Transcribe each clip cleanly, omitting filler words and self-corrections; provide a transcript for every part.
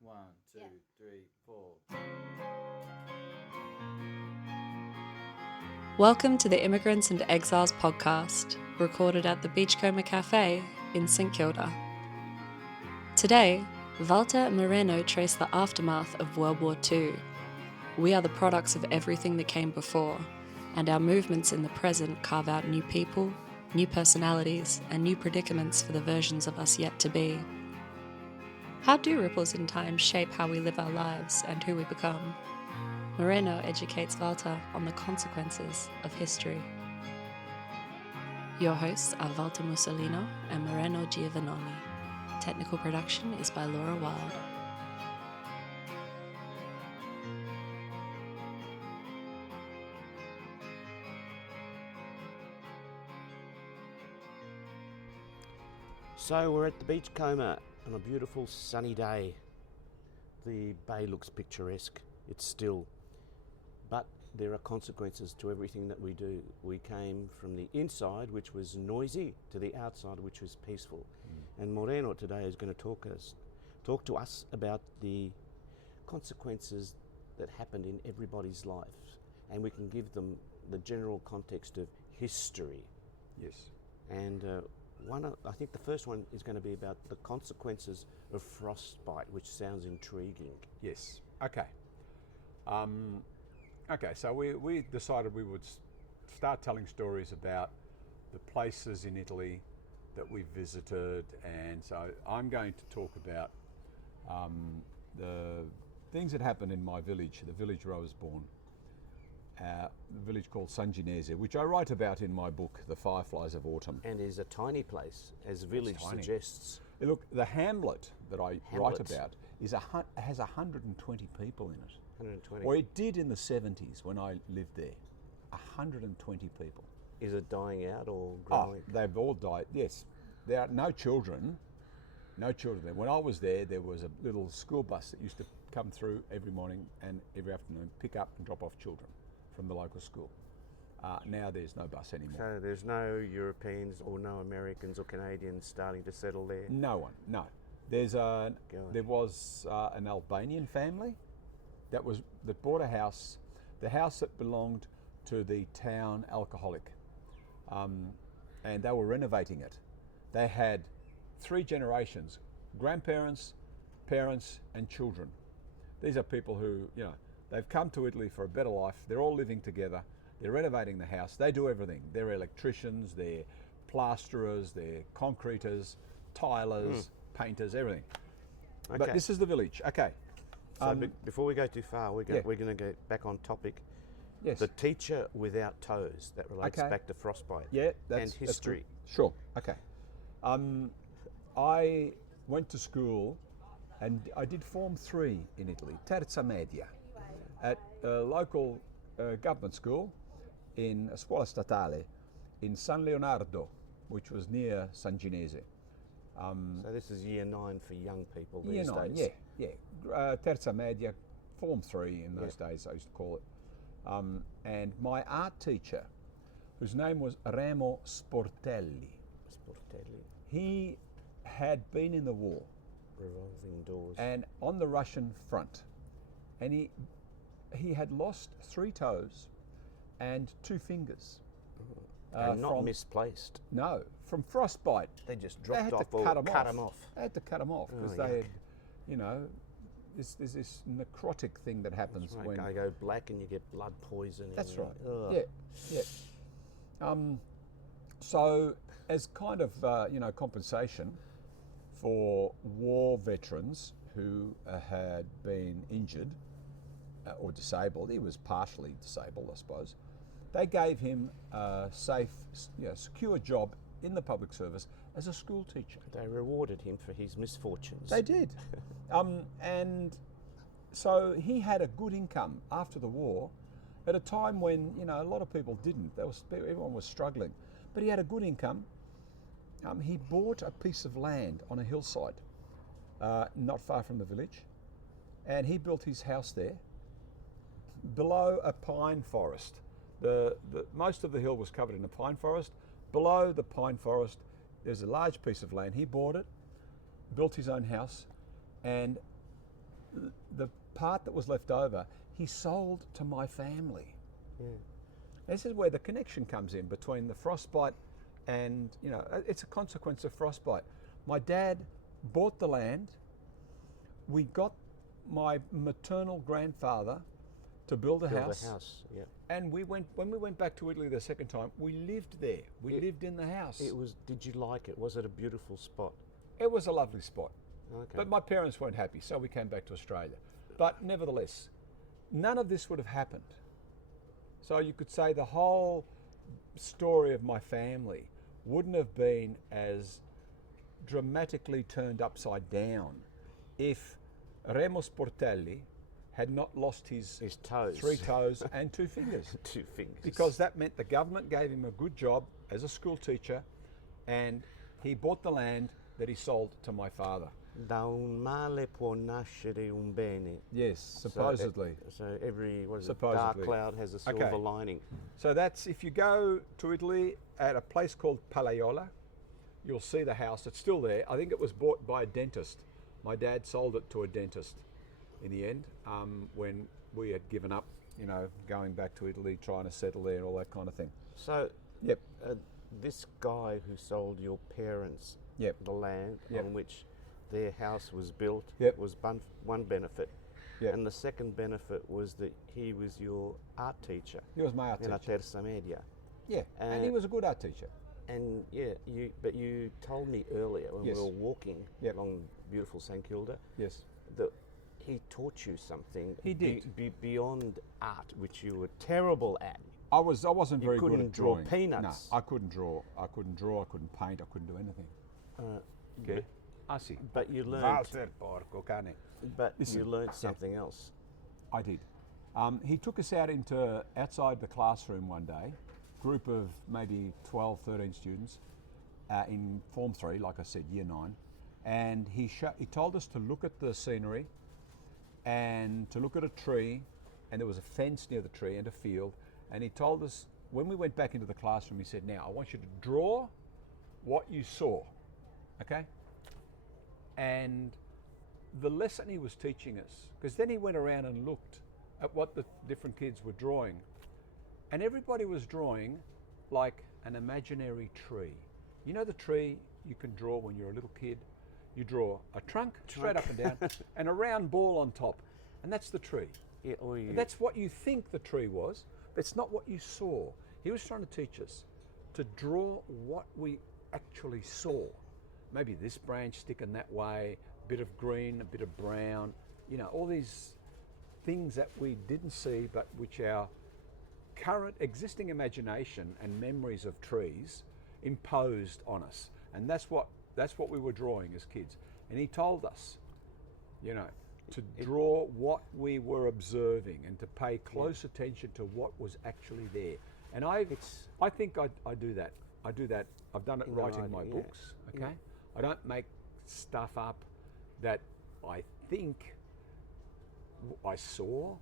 1, 2, 3, 4. Welcome to the Immigrants and Exiles podcast, recorded at the Beachcomber Cafe in St Kilda. Today, Walter and Moreno trace the aftermath of World War II. We are the products of everything that came before, and our movements in the present carve out new people, new personalities, and new predicaments for the versions of us yet to be. How do ripples in time shape how we live our lives and who we become? Moreno educates Walter on the consequences of history. Your hosts are Walter Musolino and Moreno Giovannoni. Technical production is by Laura Wild. So we're at the Beachcomber on a beautiful sunny day. The bay looks picturesque, it's still, but there are consequences to everything that we do. We came from the inside, which was noisy, to the outside, which was peaceful. And Moreno today is going to talk to us about the consequences that happened in everybody's life, and we can give them the general context of history. Yes. And I think the first one is going to be about the consequences of frostbite, which sounds intriguing. Yes. Okay. So we decided we would start telling stories about the places in Italy that we visited, and so I'm going to talk about the things that happened in my village, the village where I was born, the village called Sanginese, which I write about in my book, The Fireflies of Autumn. And is a tiny place, as village tiny. suggests. Look, the hamlet that I write Hamlet. about has 120 people in it. 120. Or it did in the 70s when I lived there. 120 people. Is it dying out or growing? They've all died, yes. There are no children there. When I was there was a little school bus that used to come through every morning and every afternoon, pick up and drop off children from the local school. Now there's no bus anymore. So there's no Europeans or no Americans or Canadians starting to settle there? No one, no. There was an Albanian family that bought a house, the house that belonged to the town alcoholic, and they were renovating it. They had 3 generations: grandparents, parents, and children. These are people who, they've come to Italy for a better life. They're all living together. They're renovating the house. They do everything. They're electricians, they're plasterers, they're concreters, tilers, painters, everything. Okay. But this is the village. Okay. So before we go too far, we're going to go back on topic. Yes. The teacher without toes, that relates Okay. back to frostbite. Yeah, and history. That's good. Sure. Okay. I went to school and I did Form 3 in Italy, Terza Media, at a local government school in a scuola statale in San Leonardo, which was near Sanginese. So this is year 9 for young people these Year 9, days. yeah. Terza Media, Form 3 in those days, I used to call it. And my art teacher, whose name was Remo Sportelli, he had been in the war. Revolving doors. And on the Russian front. And he had lost 3 toes and 2 fingers. And not misplaced. No, from frostbite. They just They dropped had off to or cut them off. They had to cut them off because Oh, they yuck. had, there's this necrotic thing that happens Right, when... they go black and you get blood poisoning. That's right. Ugh. Yeah. So, as kind of compensation for war veterans who had been injured or disabled, he was partially disabled, I suppose. They gave him a safe, secure job in the public service as a school teacher. They rewarded him for his misfortunes. They did. And so he had a good income after the war at a time when, a lot of people didn't. Everyone was struggling. But he had a good income. He bought a piece of land on a hillside, not far from the village, and he built his house there below a pine forest. Most of the hill was covered in a pine forest. Below the pine forest, there's a large piece of land. He bought it, built his own house, and the part that was left over, he sold to my family. Yeah. This is where the connection comes in between the frostbite and, you know, it's a consequence of frostbite. My dad bought the land. We got my maternal grandfather to build a house. Yeah. And when we went back to Italy the second time, we lived there. We lived in the house. Did you like it? Was it a beautiful spot? It was a lovely spot. Okay. But my parents weren't happy, so we came back to Australia. But nevertheless, none of this would have happened. So you could say the whole story of my family wouldn't have been as dramatically turned upside down if Remo Sportelli had not lost his toes. 3 toes and 2 fingers. 2 fingers. Because that meant the government gave him a good job as a school teacher, and he bought the land that he sold to my father. Da un male può nascere un bene. Yes, supposedly. So every dark Supposedly. cloud has a silver lining. So that's, if you go to Italy at a place called Palaiola, you'll see the house. It's still there. I think it was bought by a dentist. My dad sold it to a dentist in the end, when we had given up, you know, going back to Italy, trying to settle there and all that kind of thing. So Yep. this guy who sold your parents Yep. the land Yep. on which their house was built Yep. was one benefit. Yep. And the second benefit was that he was your art teacher He was my art in la teacher. terza media. Yeah, and he was a good art teacher. And yeah, you told me earlier when Yes. we were walking Yep. along beautiful St Kilda Yes. that he taught you something He did. beyond art, which you were terrible at. I wasn't very good couldn't at draw drawing. peanuts. No, I couldn't draw. I couldn't paint. I couldn't do anything. Okay. I see. But you learned. Walter porco cane. But Listen, you learned something else. I did. He took us out outside the classroom one day, group of maybe 12, 13 students in Form 3, like I said, Year 9, and he told us to look at the scenery and to look at a tree, and there was a fence near the tree and a field, and he told us, when we went back into the classroom, he said, now I want you to draw what you saw, okay? And the lesson he was teaching us, because then he went around and looked at what the different kids were drawing, and everybody was drawing like an imaginary tree. You know the tree you can draw when you're a little kid? You draw a trunk straight up and down and a round ball on top, and that's the tree. Yeah, And that's what you think the tree was, but it's not what you saw. He was trying to teach us to draw what we actually saw. Maybe this branch sticking that way, a bit of green, a bit of brown, you know, all these things that we didn't see, but which our current existing imagination and memories of trees imposed on us. And that's what we were drawing as kids. And he told us, you know, to draw what we were observing and to pay close attention to what was actually there. And I think I do that. I do that. I've done it right in my books. Okay, I don't make stuff up that I think I saw.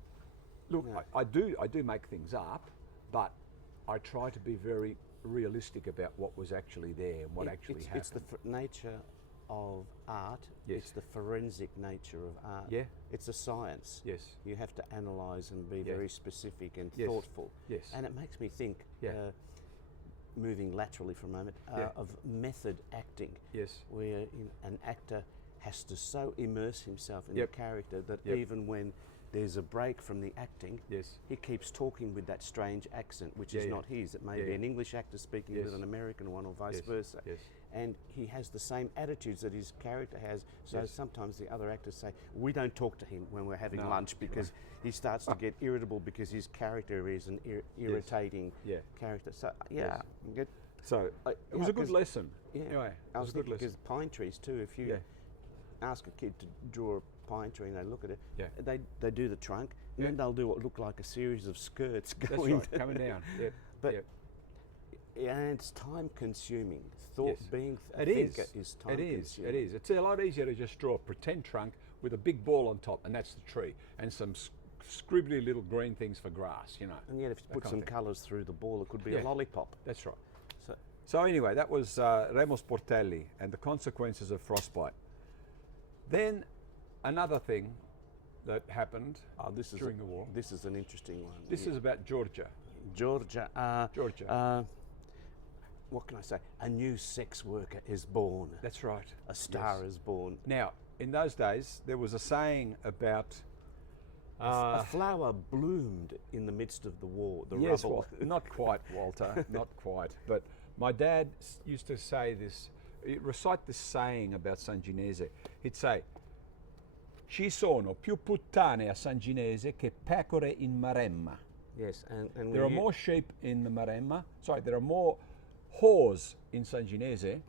Look, I do make things up, but I try to be very realistic about what was actually there and what actually happened. It's the nature of art. Yes. It's the forensic nature of art. Yeah. It's a science. Yes. You have to analyse and be very specific and Yes. thoughtful. Yes. And it makes me think, Yeah. moving laterally for a moment, of method acting. Yes. Where an actor has to so immerse himself in Yep. the character that Yep. even when there's a break from the acting, Yes. he keeps talking with that strange accent, which is not his. It may Yeah, be yeah. an English actor speaking Yes. with an American one, or vice Yes. versa. Yes. And he has the same attitudes that his character has. So Yes. sometimes the other actors say, we don't talk to him when we're having No. lunch because he starts to get irritable because his character is an irritating Yeah. character. So Yes. good. So it was yeah, a good 'cause- lesson. Yeah, Anyway, I it was was a good thinking because lesson. pine trees too. If you Yeah. ask a kid to draw a pine tree and they look at it, Yeah. they do the trunk, and Yeah. then they'll do what look like a series of skirts That's going right, coming down. Yep. But yep. and it's time consuming. Yes. Being a It thinker is. is time It is. consuming. It is. It's a lot easier to just draw a pretend trunk with a big ball on top, and that's the tree, and some scribbly little green things for grass. You know. And yet, if you that put kind some of thing. colours through the ball, it could be Yeah. a lollipop. That's right. So, So anyway, that was Remo Sportelli and the consequences of frostbite. Then another thing that happened This is during the war. This is an interesting one. This is about Georgia. Georgia. Georgia. What can I say? A new sex worker is born. That's right. A star Yes. is born. Now, in those days, there was a saying about A flower bloomed in the midst of the war, the yes, rubble. well, not quite, Walter, not quite. But my dad used to say this, he'd recite this saying about Sanginese. He'd say, ci sono più puttane a Sanginese che pecore in Maremma. Yes, and There are more sheep in the Maremma. Sorry, there are more whores in Sanginese.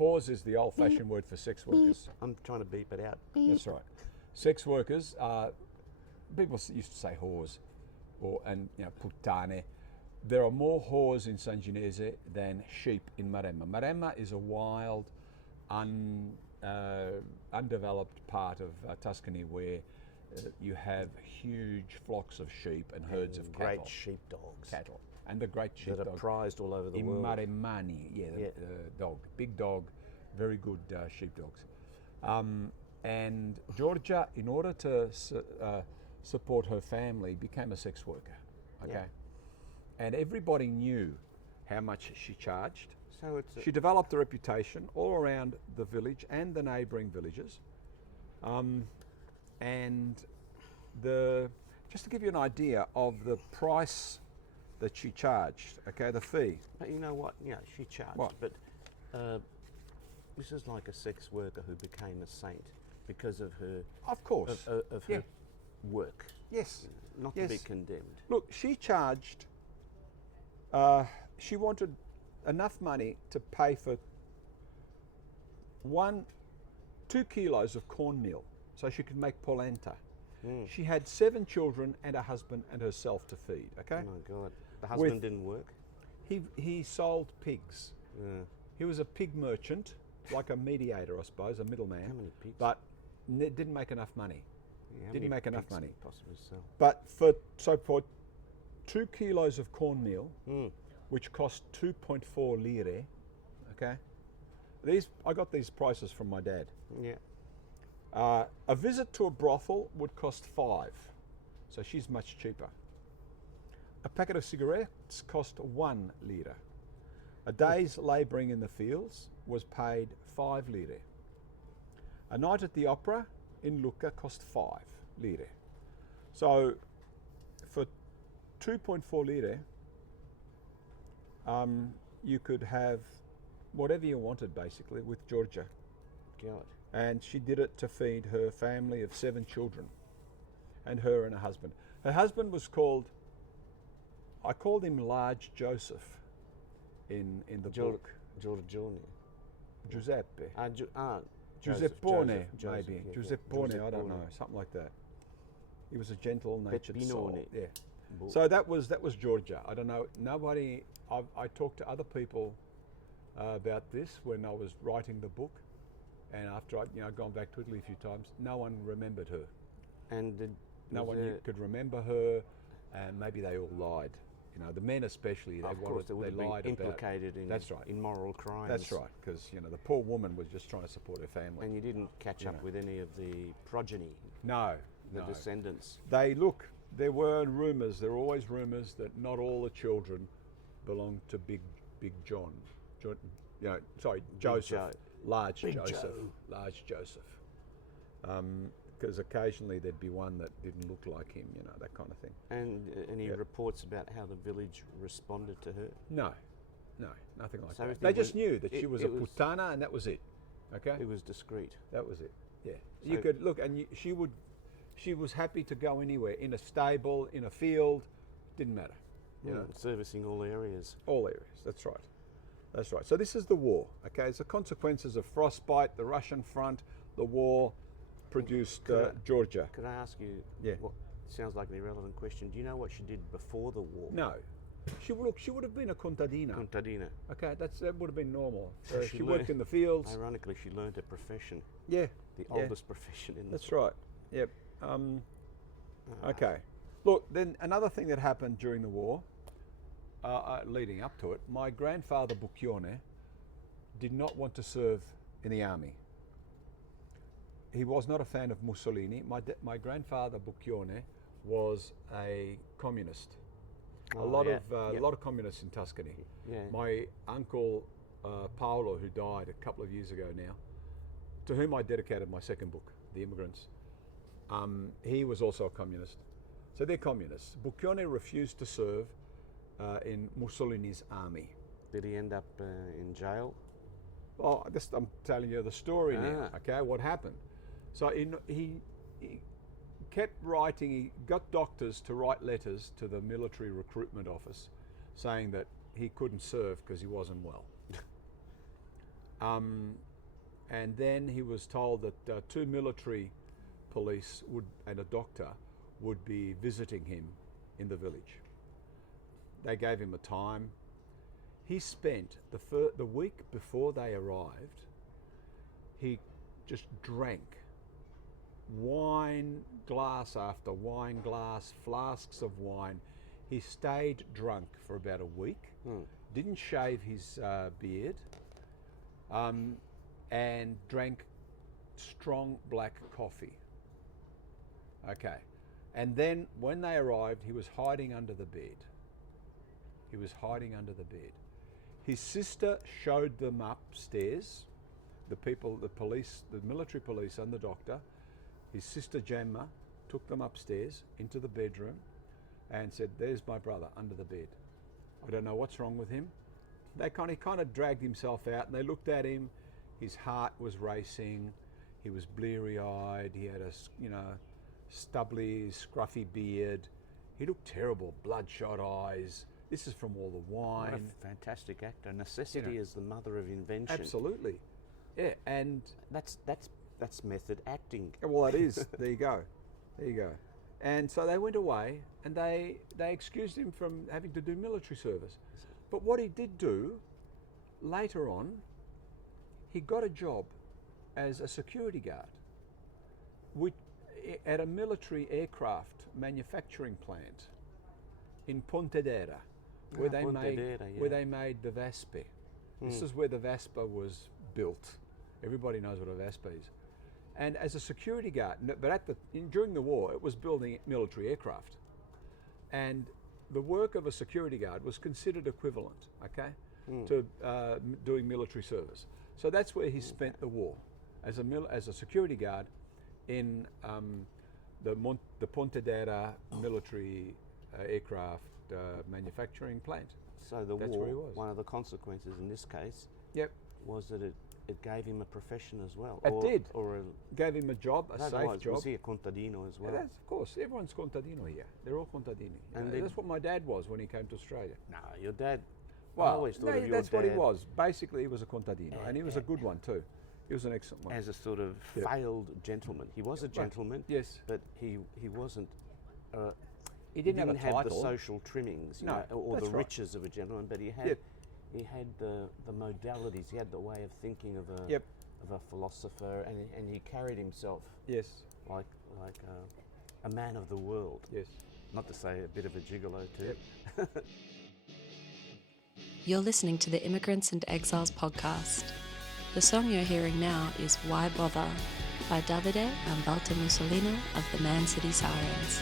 Whores is the old-fashioned word for sex workers. I'm trying to beep it out. That's right. Sex workers are, people used to say whores, and puttane. There are more whores in Sanginese than sheep in Maremma. Maremma is a wild, undeveloped part of Tuscany where you have huge flocks of sheep and herds of cattle. Great sheepdogs. Cattle. And the great sheepdog. That are prized all over the I world. Maremmani, the dog. Big dog, very good sheepdogs. And Georgia, in order to support her family, became a sex worker. Okay, Yeah. and everybody knew how much she charged. So it's She developed a reputation all around the village and the neighbouring villages. And just to give you an idea of the price that she charged, okay, the fee. But you know what? Yeah, she charged. What? But this is like a sex worker who became a saint because of her Of course. of Yeah. her work, Yes. not Yes. to be condemned. Look, she charged, she wanted enough money to pay for 2 kilos of cornmeal so she could make polenta. She had 7 children and a husband and herself to feed, okay? Oh my God, the husband With- didn't work. He sold pigs. Yeah. He was a pig merchant, like a mediator, I suppose, a middleman. How many pigs? But didn't make enough money. Yeah, how didn't many make enough pigs money. could possibly sell? But for 2 kilos of cornmeal, Mm. which cost 2.4 lire, okay? I got these prices from my dad. Yeah. A visit to a brothel would cost 5, so she's much cheaper. A packet of cigarettes cost 1 lire. A day's labouring in the fields was paid 5 lire. A night at the opera in Lucca cost 5 lire. So for 2.4 lire, you could have whatever you wanted basically with Georgia. God. And she did it to feed her family of 7 children, and her and her husband. Her husband was called, I called him Large Joseph in the book. Giorgione. Giuseppe. Joseph, Giuseppone, Joseph, maybe. yeah. Giuseppone, I don't Giuseppone. know, something like that. He was a gentle-natured soul. Peppinone. Yeah. Bo- So that was Georgia. I don't know. Nobody. I talked to other people about this when I was writing the book, and after I'd gone back to Italy a few times, no one remembered her. And No was one there- could remember her, and maybe they all lied. The men especially. Of course, they would have been lied implicated in That's right. in moral crimes. That's right, because the poor woman was just trying to support her family. And you didn't catch up know. with any of the progeny, No, the no. descendants. There were rumours. There were always rumours that not all the children belonged to Big John. Joseph. Joe. Large Big Joseph. Joe. Large Joseph. Because occasionally there'd be one that didn't look like him, that kind of thing. And any Yeah. reports about how the village responded to her? No, nothing like So that. everything They just was- knew that she was a it was- puttana, and that was it. Okay, It was discreet. that was it. Yeah, you So- could look, and she was happy to go anywhere, in a stable, in a field, didn't matter. Servicing all areas. All areas. That's right. That's right. So this is the war. Okay, it's the consequences of frostbite, the Russian front, the war produced Georgia. Could I ask you? Yeah. What sounds like an irrelevant question. Do you know what she did before the war? No, she would have been a contadina. Contadina. Okay, that would have been normal. So She worked learned- in the fields. Ironically, she learned a profession, Yeah, the yeah. oldest profession in That's the. right. Yep. Okay. Look, then another thing that happened during the war, leading up to it, my grandfather Bucchione did not want to serve in the army. he was not a fan of Mussolini. My grandfather Boccione was a communist. A lot of communists in Tuscany. Yeah. My uncle Paolo, who died a couple of years ago now, to whom I dedicated my second book, The Immigrants, he was also a communist. So they're communists. Boccione refused to serve in Mussolini's army. Did he end up in jail? Well, I'm telling you the story now, okay, what happened. So he kept writing, he got doctors to write letters to the military recruitment office saying that he couldn't serve because he wasn't well. And then he was told that 2 military police and a doctor would be visiting him in the village. They gave him a time. He spent the week before they arrived, he just drank wine glass after wine glass, flasks of wine. He stayed drunk for about a week, didn't shave his beard, and drank strong black coffee. Okay. And then when they arrived, he was hiding under the bed. He was hiding under the bed. His sister showed them upstairs, the police, the military police and the doctor. His sister Gemma took them upstairs into the bedroom and said, "There's my brother under the bed. I don't know what's wrong with him." He kind of dragged himself out and they looked at him. His heart was racing. He was bleary-eyed. He had a, stubbly, scruffy beard. He looked terrible, bloodshot eyes. This is from all the wine. What a fantastic actor. Necessity is the mother of invention. Absolutely. Yeah, and that's method acting. well, it is. There you go. There you go. And so they went away and they excused him from having to do military service. But what he did do, later on, he got a job as a security guard at a military aircraft manufacturing plant in Pontedera, where they made the Vespa. This is where the Vespa was built. Everybody knows what a Vespa is. And as a security guard, but during the war, it was building military aircraft. And the work of a security guard was considered equivalent, okay, to doing military service. So that's where he spent the war, as a security guard in the Pontedera military aircraft manufacturing plant. So that's war, where he was. One of the consequences in this case was that it gave him a profession as well. Gave him a job, a safe job. Was he a contadino as well? Yeah, of course, everyone's contadino here. They're all contadini. And that's what my dad was when he came to Australia. No, your dad. Well, I always thought of your that's dad what he was. Basically, he was a contadino, and he was a good one too. He was an excellent one. As a sort of failed gentleman. He was a gentleman, yes, but he wasn't. He didn't have a title. The social trimmings, or the riches of a gentleman, but he had the modalities. He had the way of thinking of a philosopher, and he carried himself like a man of the world. Yes, not to say a bit of a gigolo too. You're listening to the Immigrants and Exiles podcast. The song you're hearing now is Why Bother by Davide and Walter Musolino of the Man City Sirens.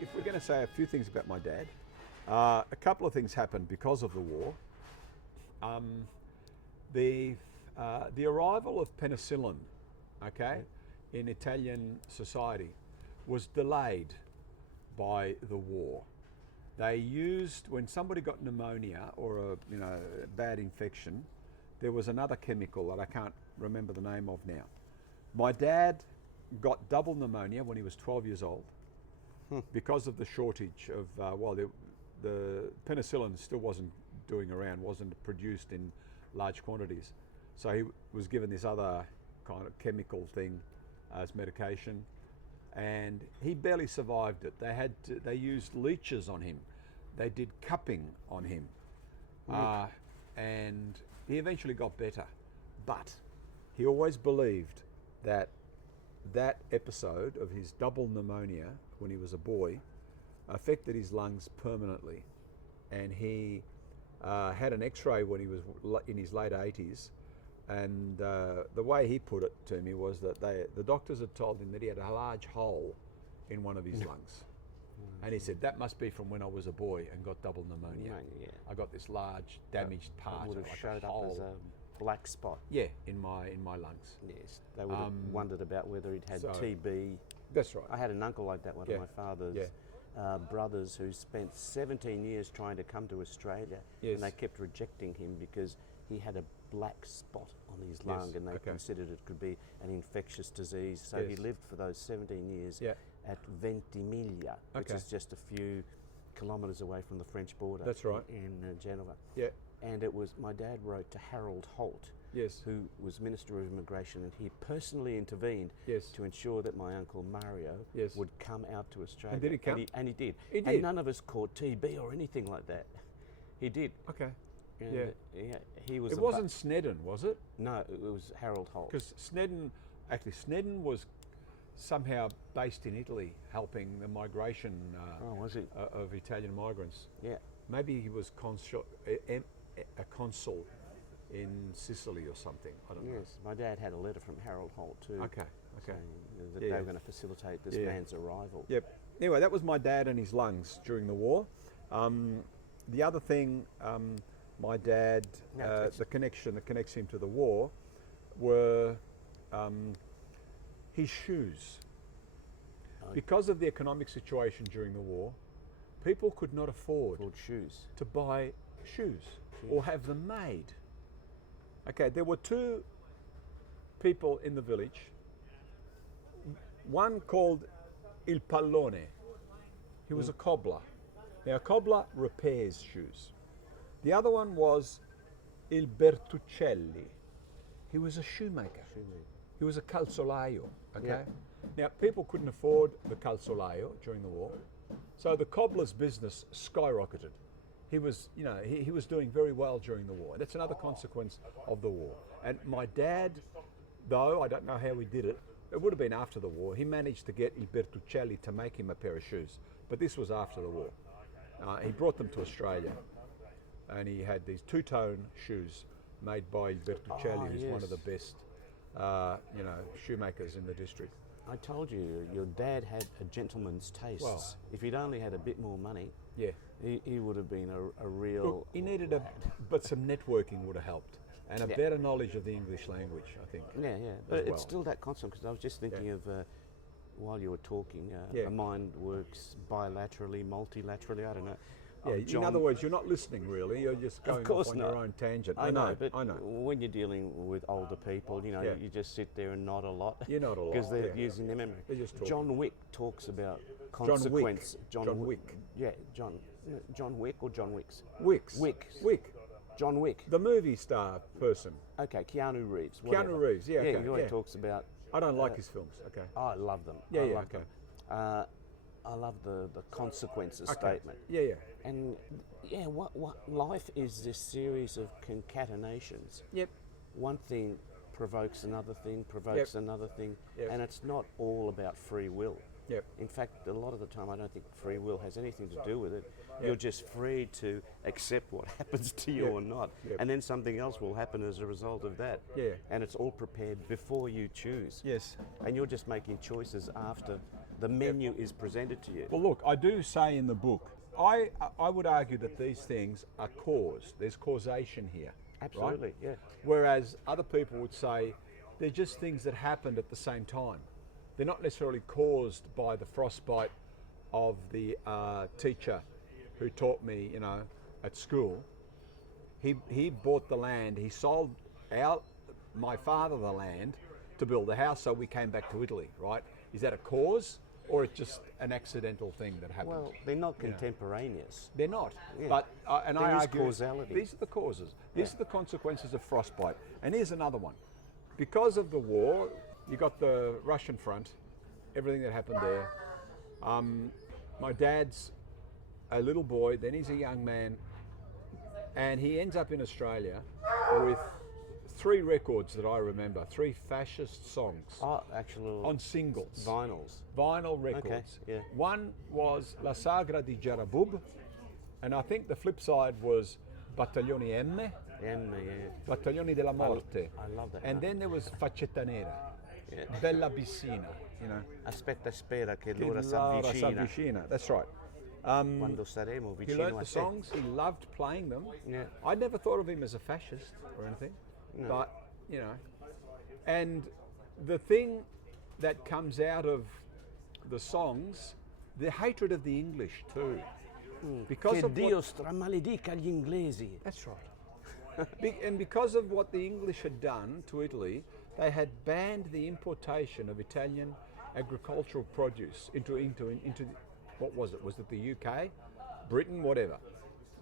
If we're going to say a few things about my dad, a couple of things happened because of the war. The arrival of penicillin, okay, in Italian society was delayed by the war. They used, when somebody got pneumonia or a bad infection, there was another chemical that I can't remember the name of now. My dad got double pneumonia when he was 12 years old because of the shortage of, the penicillin still wasn't wasn't produced in large quantities. So he was given this other kind of chemical thing as medication, and he barely survived it. They used leeches on him. They did cupping on him, and he eventually got better. But he always believed that episode of his double pneumonia when he was a boy affected his lungs permanently, and he had an X-ray when he was in his late 80s, and the way he put it to me was that the doctors had told him that he had a large hole in one of his lungs, and he said that must be from when I was a boy and got double pneumonia. I got this large damaged part. It would have like showed up as a black spot. Yeah, in my lungs. Yes, they would have wondered about whether he'd had TB. That's right. I had an uncle like that, one of my father's brothers, who spent 17 years trying to come to Australia, and they kept rejecting him because he had a black spot on his lung, and they considered it could be an infectious disease. So he lived for those 17 years at Ventimiglia, which is just a few kilometres away from the French border. That's right. In Genova. Yeah. And it was, my dad wrote to Harold Holt, who was Minister of Immigration, and he personally intervened to ensure that my uncle Mario would come out to Australia. And did he come? And he did. He did. And none of us caught TB or anything like that. He did. Okay. And he was. It wasn't Snedden, was it? No, it was Harold Holt. Because Snedden was somehow based in Italy, helping the migration was he? Of Italian migrants. Yeah. Maybe he was a consul in Sicily or something. I don't know. Yes, my dad had a letter from Harold Holt too. Okay. Saying that they were going to facilitate this man's arrival. Yep. Anyway, that was my dad and his lungs during the war. The other thing, my dad, the connection that connects him to the war, were his shoes. Because of the economic situation during the war, people could not afford shoes to buy shoes or have them made. Okay, there were two people in the village, one called Il Pallone. He was a cobbler. Now, a cobbler repairs shoes. The other one was Il Bertuccelli. He was a shoemaker. He was a calzolaio. Okay. Now, people couldn't afford the calzolaio during the war, so the cobbler's business skyrocketed. He was, he was doing very well during the war. That's another consequence of the war. And my dad, though I don't know how he did it, it would have been after the war. He managed to get Il Bertuccelli to make him a pair of shoes, but this was after the war. He brought them to Australia, and he had these two-tone shoes made by Il Bertuccelli, who's one of the best, shoemakers in the district. I told you, your dad had a gentleman's tastes. Well, if he'd only had a bit more money, yeah, he would have been a real. Look, he needed but some networking would have helped, and a better knowledge of the English language, I think. Yeah, but it's still that constant, because I was just thinking of, while you were talking, a mind works bilaterally, multilaterally, I don't know. Yeah, in other words, you're not listening really, you're just going off on your own tangent. I know, but when you're dealing with older people, you just sit there and nod a lot. You nod a lot. Because they're using their memory. They're just talking. John Wick talks about consequence. John Wick. Yeah, John Wick or John Wicks? Wick. John Wick. The movie star person. Okay, Keanu Reeves. Whatever. Keanu Reeves, yeah. Yeah, he always talks about... I don't like his films, okay. I love them. Yeah, I love okay. them. I love the consequences statement. Yeah. And what life is this series of concatenations. Yep. One thing provokes another thing, another thing, and it's not all about free will. Yep. In fact, a lot of the time I don't think free will has anything to do with it. You're just free to accept what happens to you or not. And then something else will happen as a result of that. Yeah. And it's all prepared before you choose. Yes. And you're just making choices after the menu is presented to you. Well, look, I do say in the book, I would argue that these things are caused. There's causation here. Absolutely, right? yeah. Whereas other people would say they're just things that happened at the same time. They're not necessarily caused by the frostbite of the teacher who taught me, at school. He bought the land. He sold my father the land to build a house, so we came back to Italy, right? Is that a cause, or it's just an accidental thing that happened? Well, they're not contemporaneous. They're not. Yeah. But and There I is argue causality. these are the causes. These are the consequences of frostbite. And here's another one. Because of the war, you got the Russian front, everything that happened there. My dad's a little boy, then he's a young man, and he ends up in Australia with 3 records that I remember, 3 fascist songs Oh, actual on singles. vinyl. Records. yeah. One was La Sagra di Jarabub, and I think the flip side was Battaglioni M, Yeah. Battaglioni della Morte. I love that. And then there was Faccetta Nera, Yeah. Bella Bissina, Aspetta, spera che Che l'ora l'ora s'avvicina. s'avvicina. That's right. Quando saremo He vicino learnt a the te. songs, he loved playing them. Yeah. I never thought of him as a fascist or anything, but, and the thing that comes out of the songs, the hatred of the English too. Because Che of Dio what, stramaledica gli inglesi. that's right. And because of what the English had done to Italy, they had banned the importation of Italian agricultural produce into what was it? Was it the UK, Britain, whatever?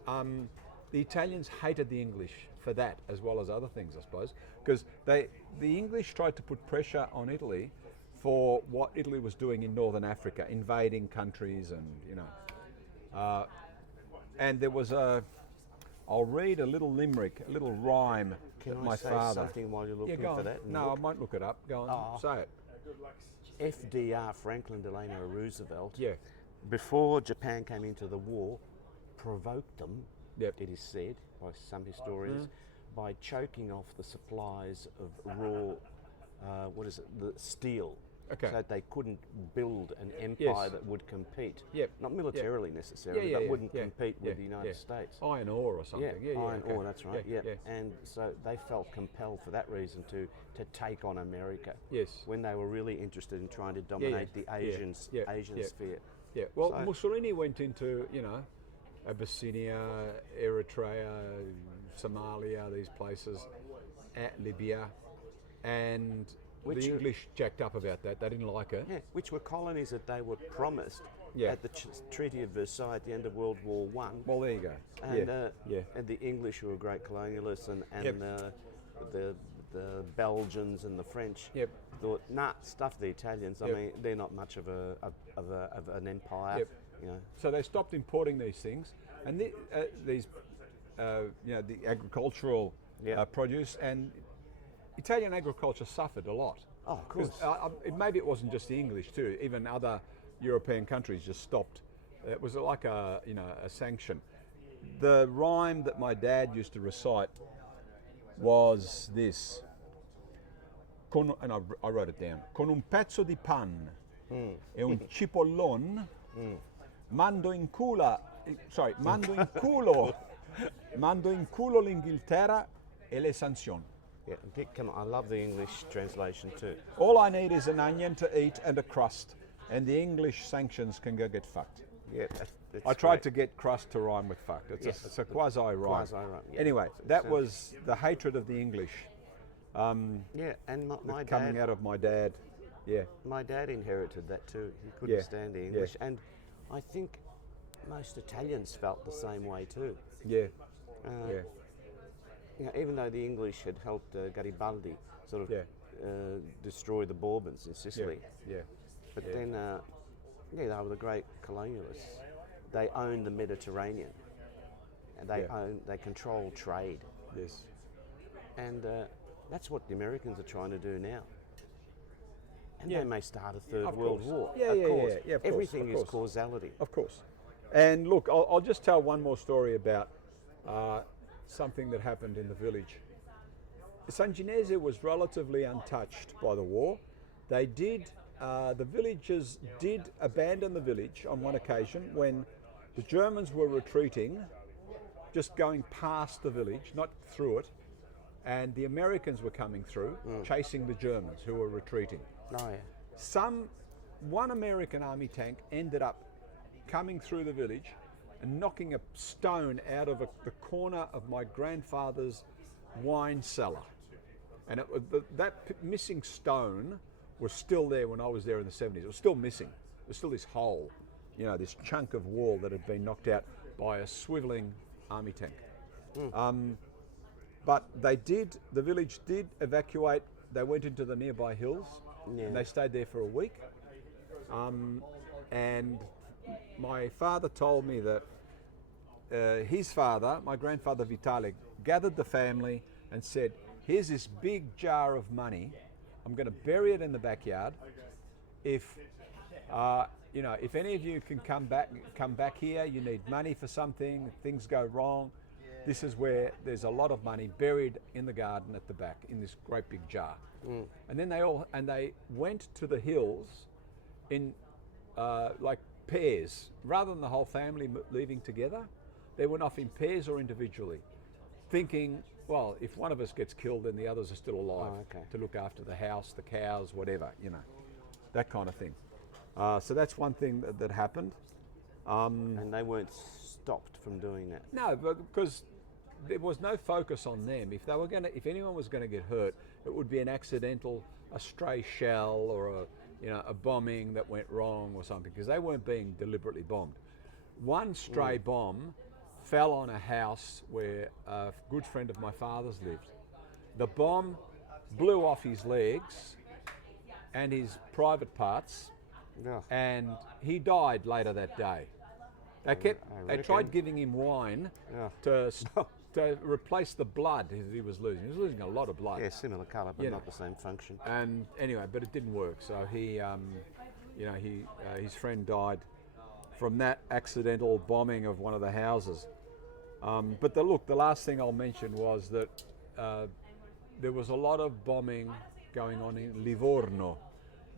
The Italians hated the English for that, as well as other things, I suppose, because the English tried to put pressure on Italy for what Italy was doing in northern Africa, invading countries, and and there was I'll read a little limerick, a little rhyme Can that I my say father. something while you're Yeah, looking go for on. that? No, I won't look it up. Go on, say it. FDR, Franklin Delano Roosevelt, Yeah. before Japan came into the war, provoked them, Yep. it is said by some historians, by choking off the supplies of raw, the steel. Okay. So that they couldn't build an empire Yes. that would compete. Yep. Not militarily necessarily, Yeah, but yeah, wouldn't yeah, compete with yeah, the United yeah. States. Iron ore or something. Yeah, iron okay. ore, that's right. Yeah, Yeah, yeah. and so they felt compelled for that reason to take on America. Yes. When they were really interested in trying to dominate the Asian sphere. Yeah. Well, So- Mussolini went into Abyssinia, Eritrea, Somalia, these places, Libya, and Which the are- English jacked up about that. They didn't like it. Yeah, which were colonies that they were promised Yeah. at the Treaty of Versailles at the end of World War One. Well, there you go. And, yeah. and the English who were great colonialists and Yep. the Belgians and the French Yep. thought, nah, stuff the Italians. I Yep. mean, they're not much of an empire. Yep. You know. So they stopped importing these things, and these, the agricultural Yeah. produce, and Italian agriculture suffered a lot. Oh, of 'Cause, course. maybe it wasn't just the English too. Even other European countries just stopped. It was like a sanction. The rhyme that my dad used to recite was this. And I wrote it down. Con un pezzo di pan e un cipollon mando in culo l'Inghilterra e le sanzioni. Yeah, come on, I love the English translation too. All I need is an onion to eat and a crust, and the English sanctions can go get fucked. Yeah, that's I tried great. to get crust to rhyme with fucked. It's a quasi rhyme. Quasi-rhyme, yeah. Anyway, So- that so- was the hatred of the English Yeah, and my coming dad, out of my dad. Yeah, my dad inherited that too. He couldn't Yeah, stand the yeah. English, and I think most Italians felt the same way too. yeah, Uh, yeah, even though the English had helped Garibaldi sort of Yeah. destroy the Bourbons in Sicily, yeah. but yeah. then they were the great colonialists. They owned the Mediterranean, and they controlled trade, Yes. and that's what the Americans are trying to do now. And Yeah. they may start a third Of world course. war. Yeah, of yeah, course. yeah, of course, Everything of is course. causality. Of course. And look, I'll just tell one more story about something that happened in the village. Sanginese was relatively untouched by the war. They did, the villagers did abandon the village on one occasion when the Germans were retreating, just going past the village, not through it. and the Americans were coming through, chasing the Germans who were retreating. Oh yeah. One American army tank ended up coming through the village and knocking a stone out of the corner of my grandfather's wine cellar. And missing stone was still there when I was there in the 70s. It was still missing. There was still this hole, this chunk of wall that had been knocked out by a swivelling army tank. But the village did evacuate. They went into the nearby hills, and they stayed there for a week. And my father told me that his father, my grandfather Vitalik, gathered the family and said, "Here's this big jar of money. I'm going to bury it in the backyard. If any of you can come back here, you need money for something, things go wrong. This is where there's a lot of money buried in the garden at the back in this great big jar." And then they went to the hills in like pairs, rather than the whole family leaving together. They went off in pairs or individually, thinking, well, if one of us gets killed, then the others are still alive to look after the house, the cows, whatever, that kind of thing. So that's one thing that happened. And they weren't stopped from doing that. No, because there was no focus on them. If anyone was going to get hurt, it would be an accidental, a stray shell or a bombing that went wrong or something, because they weren't being deliberately bombed. One stray bomb fell on a house where a good friend of my father's lived. The bomb blew off his legs and his private parts, and he died later that day. They tried giving him wine to replace the blood he was losing. He was losing a lot of blood. Yeah, similar colour, but not the same function. And anyway, but it didn't work. So his friend died from that accidental bombing of one of the houses. But the last thing I'll mention was that there was a lot of bombing going on in Livorno,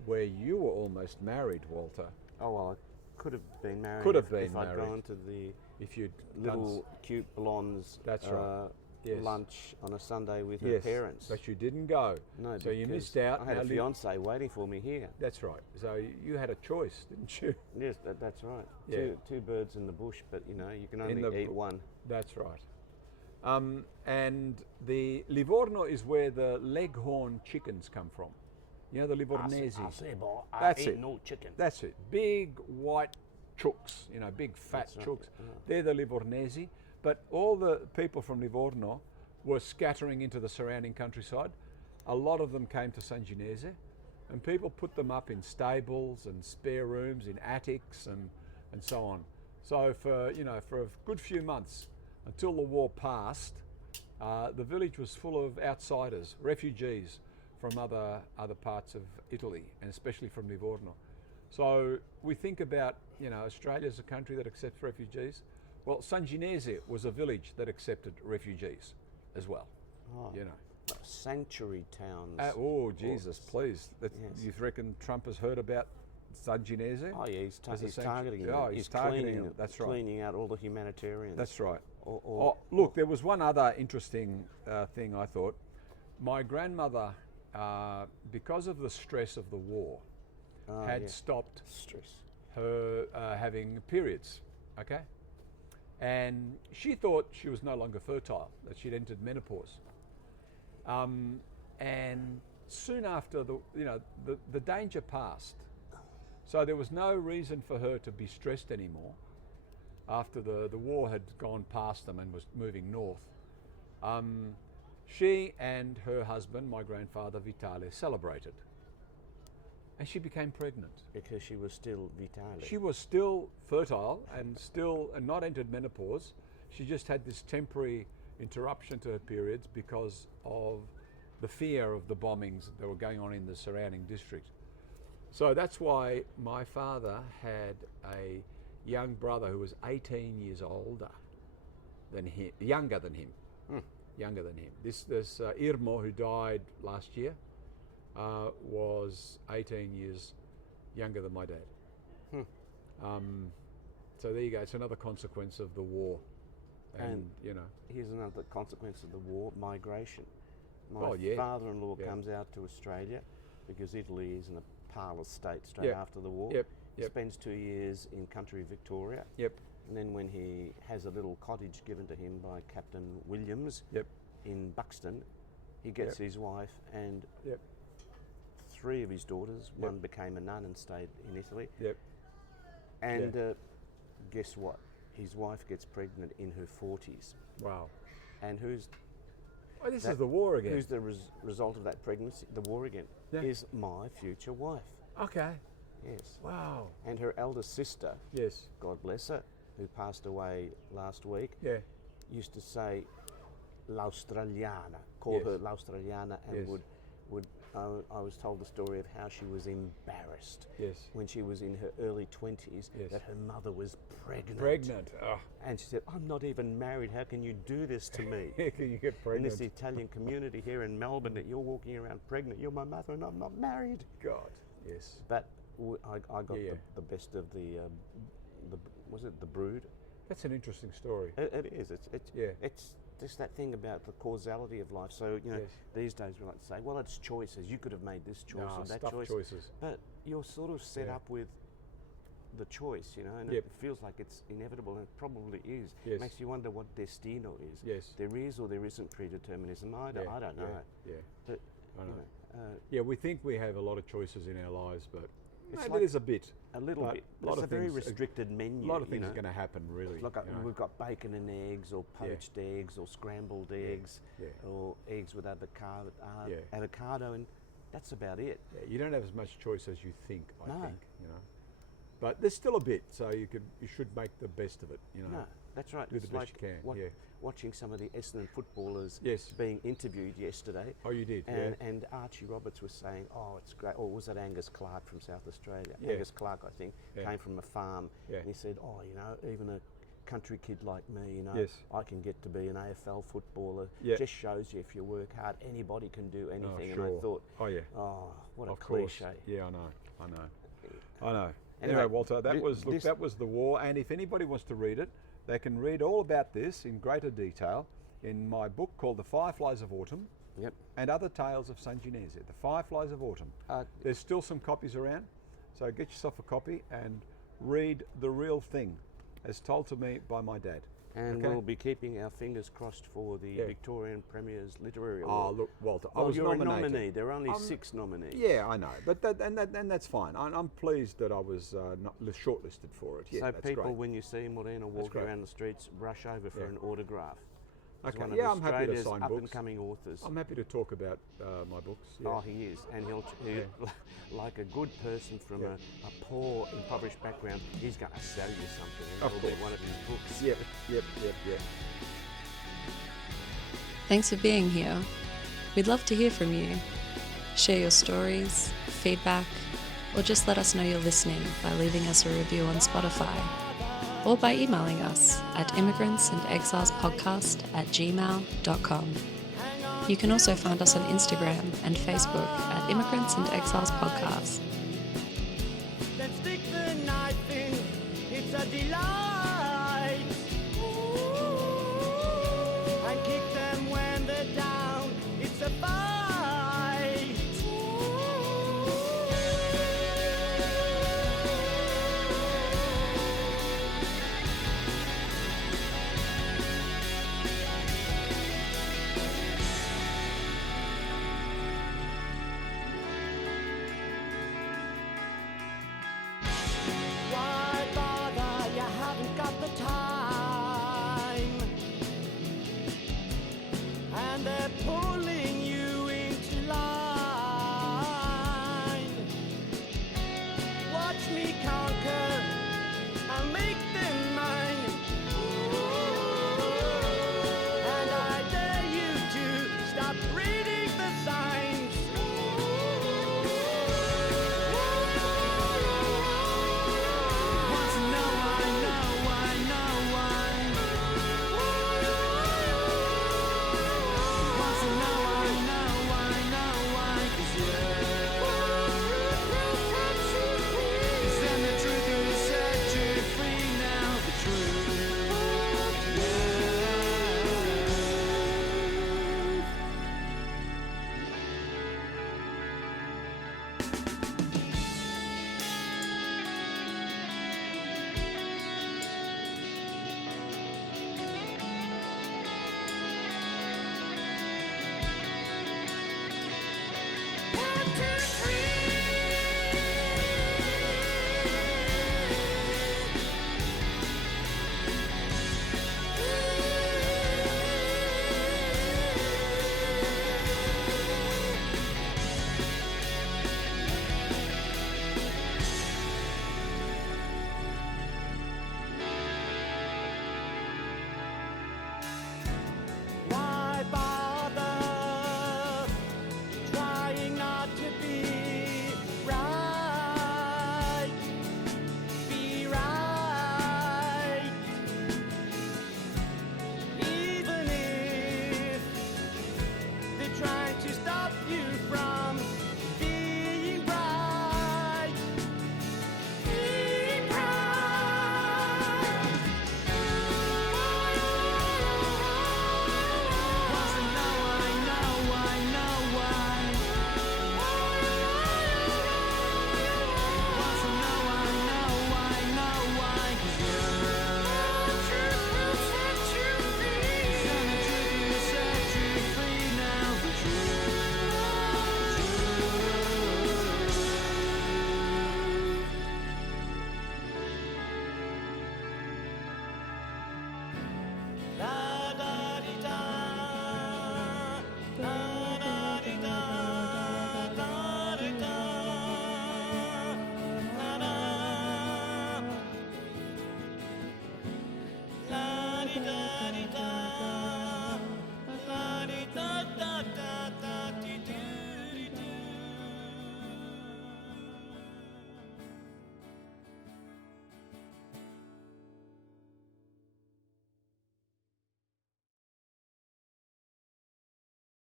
where you were almost married, Walter. Oh well, I could have been married. If I'd gone to the little cute blondes. That's right. Yes. Lunch on a Sunday with her parents. But you didn't go. No, so you missed out. I had a fiance waiting for me here. That's right. So you had a choice, didn't you? Yes, that's right. Yeah. Two birds in the bush, but you can only eat one. That's right. And the Livorno is where the leghorn chickens come from. The Livornese. That's it. No chicken. That's it. Big white chooks, big fat chooks. They're the Livornese. But all the people from Livorno were scattering into the surrounding countryside. A lot of them came to Sanginese, and people put them up in stables and spare rooms, in attics and so on. So for a good few months, until the war passed, the village was full of outsiders, refugees from other parts of Italy, and especially from Livorno. So we think about, Australia as a country that accepts refugees. Well, Sanginese was a village that accepted refugees as well. Sanctuary towns. Oh, Jesus, please. You reckon Trump has heard about Sanginese? Oh, yeah, he's targeting it. Oh, he's targeting it. That's right. Cleaning out all the humanitarians. That's right. Look, there was one other interesting thing I thought. My grandmother, because of the stress of the war, had stopped her having periods, okay? And she thought she was no longer fertile, that she'd entered menopause. And soon after, the danger passed. So there was no reason for her to be stressed anymore after the war had gone past them and was moving north. She and her husband, my grandfather Vitale, celebrated. And she became pregnant. Because she was still Vitale. She was still fertile and not entered menopause. She just had this temporary interruption to her periods because of the fear of the bombings that were going on in the surrounding district. So that's why my father had a young brother who was 18 years younger than him. This Irmo, who died last year, was 18 years younger than my dad. So there you go. It's another consequence of the war. And here's another consequence of the war: migration. My father-in-law comes out to Australia because Italy is in a parlous state straight after the war. He spends 2 years in country Victoria. And then when he has a little cottage given to him by Captain Williams in Buxton, he gets his wife and 3 of his daughters. One became a nun and stayed in Italy. And guess what? His wife gets pregnant in her 40s. Wow. And who's... Oh, this is the war again. Who's the result of that pregnancy? The war again. Is my future wife. Okay. Yes. Wow. And her eldest sister, yes, God bless her, who passed away last week, used to say l'Australiana, call her l'Australiana, and would I was told the story of how she was embarrassed when she was in her early 20s that her mother was pregnant. Oh. And she said, I'm not even married, how can you do this to me? How can you get pregnant? In this Italian community here in Melbourne that you're walking around pregnant, you're my mother and I'm not married. God, yes. But I got the best of the was it the brood? That's an interesting story. It is. It's just that thing about the causality of life. So, you know, these days we like to say, well, it's choices. You could have made this choice and that choice. Choices. But you're sort of set up with the choice, you know, and it feels like it's inevitable, and it probably is. It makes you wonder what destino is. Yes. There is or there isn't predeterminism. I don't know. But, I know. You know, We think we have a lot of choices in our lives, but it's maybe there's a bit. A little bit. It's a very restricted menu. A lot of things are going to happen, really. Like we've got bacon and eggs, or poached eggs, or scrambled eggs, or eggs with avocado, and that's about it. Yeah, you don't have as much choice as you think. I think, you know. But there's still a bit, so you should make the best of it. You know. No, that's right. Do it's the best like you can. Watching some of the Essendon footballers being interviewed yesterday. Oh, you did. And Archie Roberts was saying, "Oh, it's great." Or was it Angus Clark from South Australia? Angus Clark, I think, came from a farm. And he said, "Oh, you know, even a country kid like me, you know, I can get to be an AFL footballer. Just shows you if you work hard, anybody can do anything." And I thought, oh, what a cliche. Course. Yeah, I know. Anyway, Walter, that was the war, and if anybody wants to read it, they can read all about this in greater detail in my book called The Fireflies of Autumn and Other Tales of San Ginese. The Fireflies of Autumn. There's still some copies around, so get yourself a copy and read the real thing, as told to me by my dad. And we'll be keeping our fingers crossed for the Victorian Premier's Literary Award. Oh, look, Walter, I well, was you're nominated. a nominee. There are only 6 nominees. Yeah, I know, but that's fine. I'm pleased that I was shortlisted for it. Yeah, so that's people, great. when you see Moreno walking around the streets, rush over for an autograph. Okay. One of I'm happy to sign books. Up-and-coming authors. I'm happy to talk about my books. Yeah. Oh, he is, and he'll like a good person from a poor, impoverished background. He's going to sell you something, and it'll be one of his books. Yep. Thanks for being here. We'd love to hear from you. Share your stories, feedback, or just let us know you're listening by leaving us a review on Spotify, or by emailing us at immigrantsandexilspodcast@gmail.com. You can also find us on Instagram and Facebook at Immigrants and Exiles Podcast. Let's stick the knife in, it's a delight. And kick them when they're down, it's a fight.